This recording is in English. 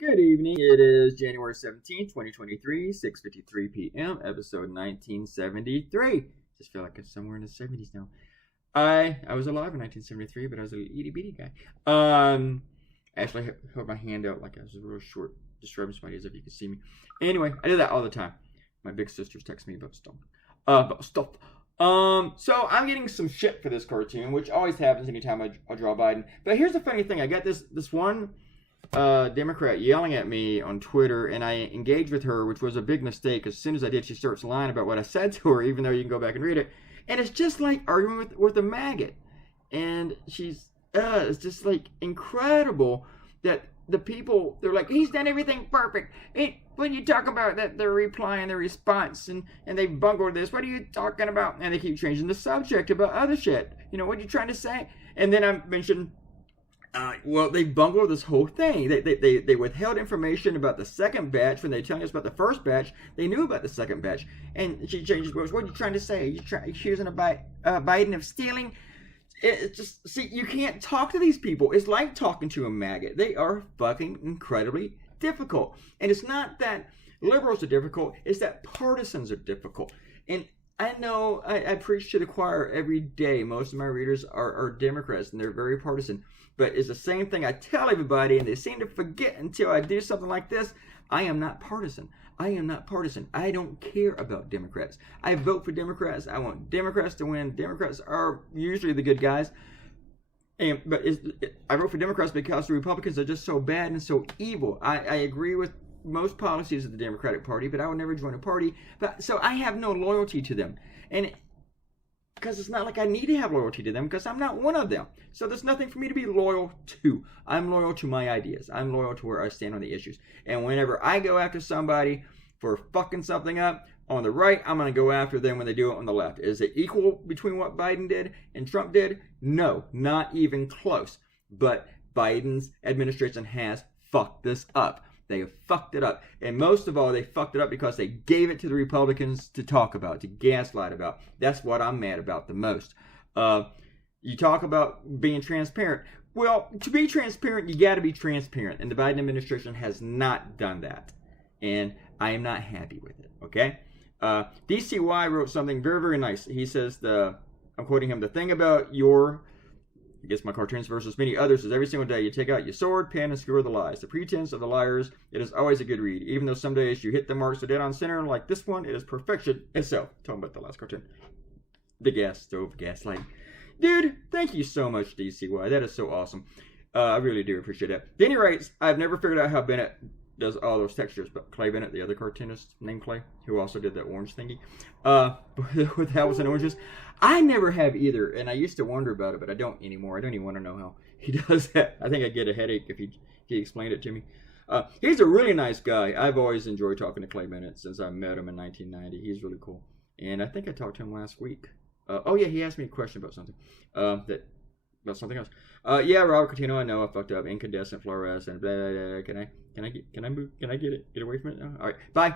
Good evening. It is January 17th, 2023, 6:53 p.m., episode 1973. Just feel like it's somewhere in the 70s now. I was alive in 1973, but I was a itty bitty guy. Actually, I held my hand out like I was a real short, describing somebody as if you could see me. Anyway, I do that all the time. My big sisters text me about stuff. So I'm getting some shit for this cartoon, which always happens anytime I draw Biden. But here's the funny thing: I got this one Democrat yelling at me on Twitter, and I engaged with her, which was a big mistake. As soon as I did, she starts lying about what I said to her, even though you can go back and read it. And it's just like arguing with a maggot. And it's just like incredible that the people, they're like, he's done everything perfect. When you talk about that, their reply and their response, and they bungled this, what are you talking about? And they keep changing the subject about other shit. You know, what are you trying to say? And then I mentioned, they bungled this whole thing. They withheld information about the second batch when they were telling us about the first batch. They knew about the second batch. And she changes words. What are you trying to say? Are you accusing Biden of stealing? It's just, see, you can't talk to these people. It's like talking to a maggot. They are fucking incredibly difficult. And it's not that liberals are difficult. It's that partisans are difficult. And I know I preach to the choir every day. Most of my readers are Democrats, and they're very partisan. But it's the same thing I tell everybody, and they seem to forget until I do something like this. I am not partisan. I don't care about Democrats. I vote for Democrats. I want Democrats to win. Democrats are usually the good guys. I vote for Democrats because the Republicans are just so bad and so evil. I agree with most policies of the Democratic Party, but I would never join a party. So I have no loyalty to them. And because it's not like I need to have loyalty to them, because I'm not one of them. So there's nothing for me to be loyal to. I'm loyal to my ideas. I'm loyal to where I stand on the issues. And whenever I go after somebody for fucking something up on the right, I'm going to go after them when they do it on the left. Is it equal between what Biden did and Trump did? No, not even close. But Biden's administration has fucked this up. They have fucked it up. And most of all, they fucked it up because they gave it to the Republicans to talk about, to gaslight about. That's what I'm mad about the most. You talk about being transparent. Well, to be transparent, you got to be transparent. And the Biden administration has not done that. And I am not happy with it, okay? DCY wrote something very, very nice. He says, I'm quoting him, the thing about my cartoons versus many others is every single day you take out your sword, pen, and skewer the lies. The pretense of the liars, it is always a good read. Even though some days you hit the marks so dead on center, like this one, it is perfection itself. Talking about the last cartoon. The gas stove gaslighting. Dude, thank you so much, DCY. That is so awesome. I really do appreciate that. Then he writes, I've never figured out how Bennett does all those textures, but Clay Bennett, the other cartoonist named Clay, who also did that orange thingy, with apples and oranges, I never have either, and I used to wonder about it, but I don't anymore. I don't even want to know how he does that. I think I'd get a headache if he explained it to me. He's a really nice guy. I've always enjoyed talking to Clay Bennett since I met him in 1990. He's really cool, and I think I talked to him last week. He asked me a question about something about something else. Robert Coutinho, I know I fucked up. Incandescent fluorescent. Blah, blah, blah. Can I get away from it now? All right, bye.